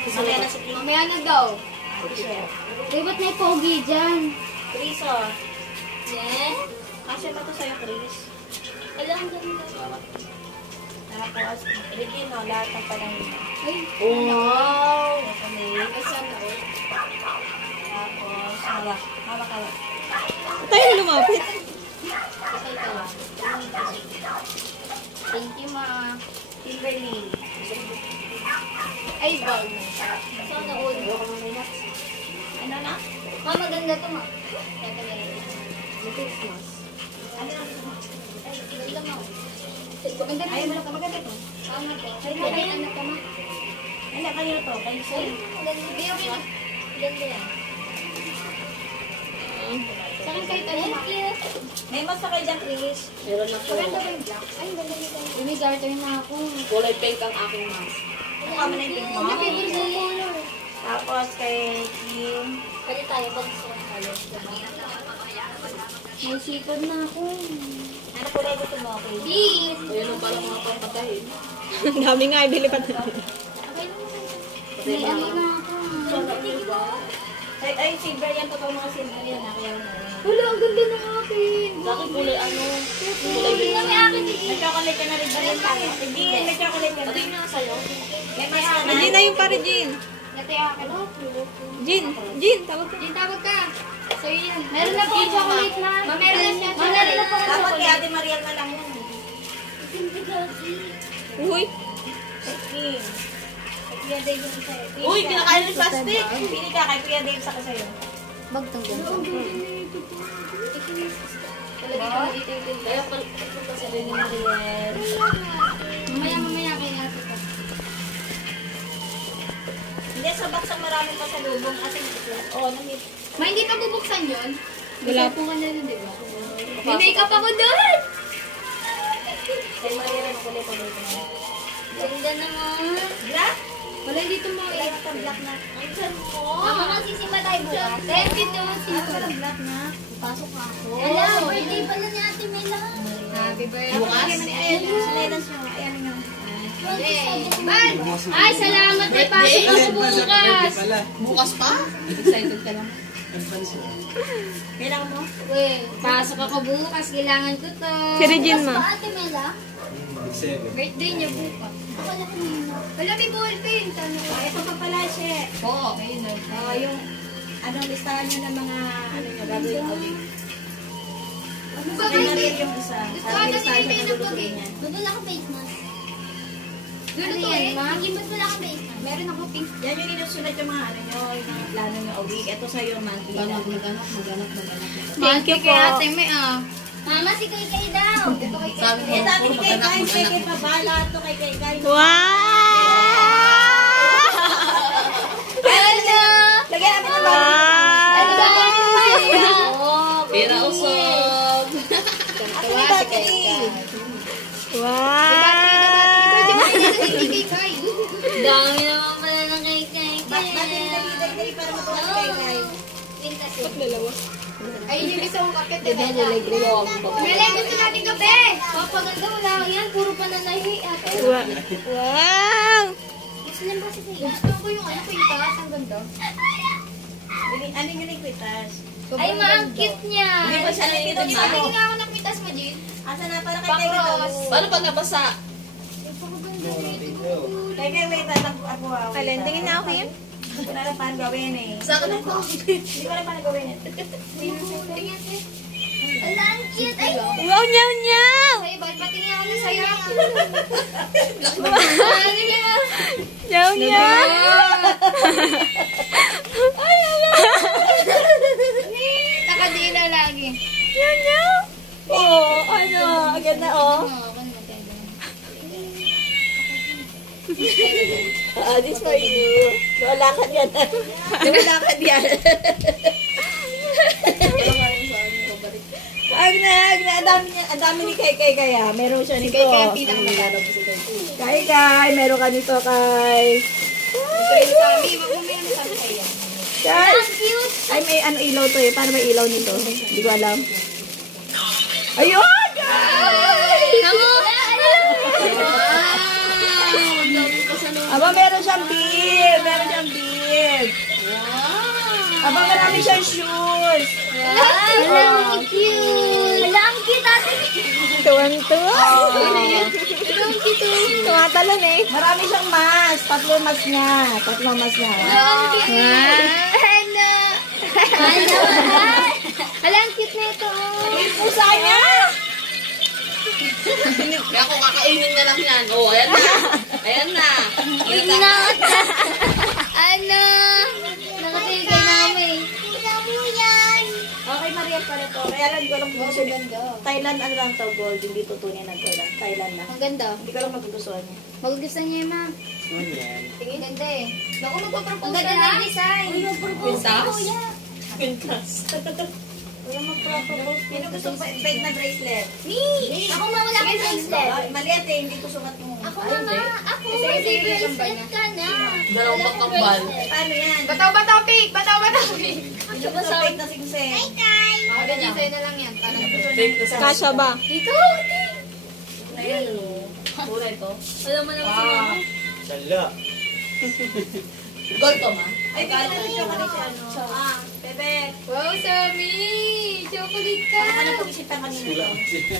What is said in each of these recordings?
Mamaya na si Kim. Mamaya na daw. Uy, ba't may pogi dyan? Chris, oh. Yes? Kasi ba ito sa'yo, Chris? Alam ko na. Tapos, Regine, oh, lahat ng panahon. Ay, Wow! Okay. asan na ulit? Tapos, mama ka. Tayo na lumapit. Okay ka lang. Thank you, ma. Kimberly. Ay, bal na. Sana ulo. Ano na? Ma, maganda to, ma. Teka na lang. Christmas. Ano na? Ay, ganda, ma. Maganda na. Ay, maganda to. Tama to. Ay, maganda na to, ma. Ano, kanina to? Kayo sa'yo. Maganda. Hindi, okay na. Ganda yan. Sa akin kahit ano, ma. May mas kayo dyan, Chris. Meron na po. Maganda ba yung black? Ay, ganda nito. May garter na ako. Kulay pink ang aking mask. Mukha mo na yung pink mo. Favorite na color. Tapos, kay Kim. Pwede tayo pag gusto ng color. May sipag na ako. Ano kulay gusto mo, Chris? Please! Ayun ang pala mga pampatahin. Ang dami nga, ibili pa tayo. Okay lang. May ano na ako. Ay, silver yan. Totoo mga silver yan. Kaya mo. Wala, ang ganda ng akin. Bakit kulay ano? Kulay din na may akin eh. May chocolate ka na rin ba rin tayo? Hindi, may chocolate ka na. Ito yung nga sa'yo. May mas ka na. Jean na yung pare, Jean. Dati akin. Jean, tawag ka. Yung tawag ka. Sa'yo yan. Meron na po yung chocolate na. Meron na siya. Meron na po ang Dapat kay chocolate. Ate Mariel na lang yan. Uy, Kim. Kay Kuya Dave yung sa'yo. Uy, kinakain ng plastic. Pili ka kay Kuya Dave sa sa'yo. Bagtang ganito. Kaya pala ito sa rin ni Mariel. Mamaya kay ate ka. Hindi, sa box ang maraming pasalubong. Ating oo, namit. Ma, hindi pa bubuksan yun? Wala po ka na rin, di ba? May makeup ako doon! Kay Mariel ang kulit-kulit na. Ganda naman. Black? Wala dito mo Wala na ito black na. Ang saan mo? Mama, magsisimba tayo bukas. Thank you, Ano ka ng black na? Pasok ako. Hello, birthday pala ni Ate Mela. Happy birthday. Bukas? Ayan, sinelas nyo. Ayan nyo. Bal! Ay, salamat. May pasok ako bukas. Bukas pa? Excited ka lang. Kailangan mo? Wait, pasok ako bukas. Kailangan ko to. si Regine ma. Ate Mela? Birthday niya bukas. Wala, may ballpen. Ito pa pala siya. Oo, ayun na. Yung listahan nyo ng mga gagawin ulit. Kay Mariel yung isa. Sabi listahan siya ng lulutuin niya. Doon lang ang face mask. Lulutuin? Mag-imbot mo lang ang face mask. Meron ako pink. Yan yung inusulat yung mga yung mga plano nyo a week. Ito sa yung monthly. Maghanap. Thank you po. Mama, si Kay daw. Ito kay Sabi Eh, mo, sabi ni Kay maghanap. Kay, Kay Pabala, ito kay Kay. Wow! Hello! Lagyan natin ng Wow! Pira usog. Asa ni battery? Wow! Dami naman pala ng kay. Battery na dali para matuwa si Kay Kay. Ayun yung isang kape. Mela, gusto natin kape. Papaganda, wala yan. Puro pananahi. Wow! Gusto niya ba si Kay? Gusto ko yung ano, pintas. Ang ganda. Ano yung liquitas? Ay, ma, ang cute niya. Hindi ba siya nakita Hindi mo? ba tingin ako ng pintas mo, Jin? Asa na para kay Kay Kay? Pang-rose. Paano pag nabasa? Kay Kay, wait, ako. Alin, tingin na ako yan. Hindi ko na alam paano gawin eh. Sa akin ako. Hindi ko alam paano gawin eh. Ala, ang cute. Ay, Wow, nyaw nyaw! ay, ba't patingin ako na sa'yo? Nyaw nyaw! Nakadila lagi. Nyaw nyaw! Oo, ano, agad na oh. This for you. Lakad yan. Lakad yan. Ang dami ni Kay Kay kaya. Meron siya nito. Kay Kay, pinakamaganda po si Kay. Kay Kay, meron ka nito Kay. Sabi, wag mo meron sa kaya. Kay. Ang cute. Ay, may ano ilaw to eh. Paano may ilaw nito? Hindi ko alam. Ayun! Kay! Ako! Aba, meron siyang bib. Meron siyang bib. Aba, marami siyang shoes. Hala, ang cute. Hala, ang cute ate. Tuwan-tuwa. Hala, ang cute. Tumatalon eh. Marami siyang mask. Tatlo mask niya. Tatlo mask niya. Hala. Hala, ang cute na ito. Yung pusa niya. Kaya kung kakainin na lang yan. Oh, ayan na. Ayan na. Ano? Nakatingin kay mami. Okay, Mariel pala to. Kaya lang ko lang gusto niya. Thailand, ano lang to, gold. Hindi tutunin ng Thailand. Thailand na. Ang ganda. Hindi ko lang magugustuhan niya. Magugustuhan niya yung ma'am. Tingin, ganda eh. Naku, magpapropose ang ganda ng design. Pintas? Pintas. Wala magpapropose. Sino gusto pa fake na bracelet? Me! Ako mama wala akong bracelet. Maliit eh, hindi ko sukat mo. Ako mama, ako may bracelet ka na. Dalawang kambal. Paano yan? Bataw-bataw pig! Bataw-bataw pig! Hindi ko sa fake na singseng. Ako din yung sa'yo na lang yan. Kasha ba? Dito! Ayan o. Kulay to. Alam mo naman si mama. Sala. Gold to, ma? Ay, bigyan natin yung kanina ano. Bebe. Wow, Sammy! Chocolate ka! Ano itong isipan kanina Sila. to?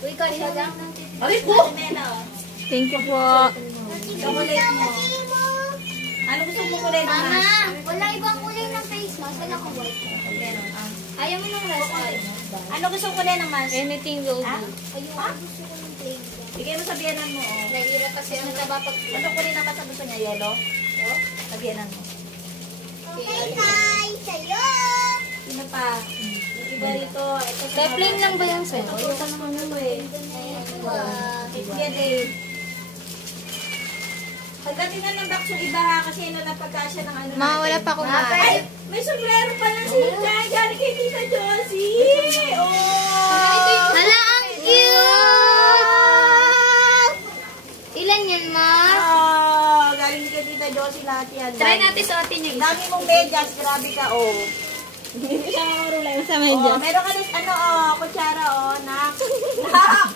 Uy, kanina lang. Aray po! Thank you po. Chocolate mo. Ano gusto mo kulay na Mama, mask? wala ibang kulay ng face mask. Wala akong white. Meron. Ayaw mo ng rascal. Ano gusto mo kulay ng mask? Anything will do. Ayaw gusto ko ng plain. Bigay mo sa biyanan mo. Oh. Nahirap kasi ang nabapag. Ano kulay na mask ang gusto niya? Yellow? Sa biyanan mo. Sa'yo! Sino pa? Yung iba rito. Ito sa Plain lang ba yan sa'yo? Ito sa naman mo eh. Yan eh. Pagdating na ng box yung iba ha, kasi ano na pagkasya ng ano Ma, wala pa akong mask. Ay, may sombrero pa na si Jai. Galing kay Tita Josie. Oh! Hala, ang cute! Ilan yan, ma? Oh, galing kay Tita Josie lahat yan. Try natin suotin yung Dami mong medyas. Grabe ka, oh. Hindi siya kakarulay. Sa Oh, medyas. meron ka din, ano, oh, kutsara, oh, nak. Nak!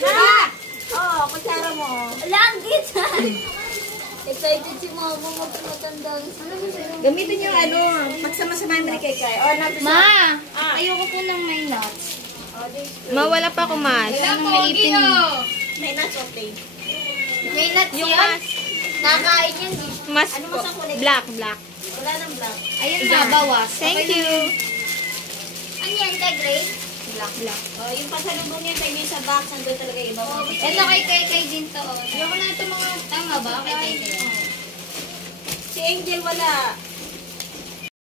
Nak! Oh, kutsara mo, oh. Hala, ang cute! Excited si mama magpatanda. Ano mo sa'yo? Gamitin yung ano, pagsama-sama mo ni Kekay. Oh, natin Ma! Ayoko po ng may nuts. Ma, wala pa akong mask. Ang maipin. May nuts okay. May nuts Yung yan. mask. Nakain yan eh. Mask Ano po. mas ang kulay? Black, black. Wala nang black. Ayun na, bawas. Thank you. Ano yan, kay Grace? Black, black. Oh, yung pasalubong niya tayo sa box, nandun talaga iba mo. Ito kay din to. Ayoko na ito mga tama ba? Kay Si Angel wala.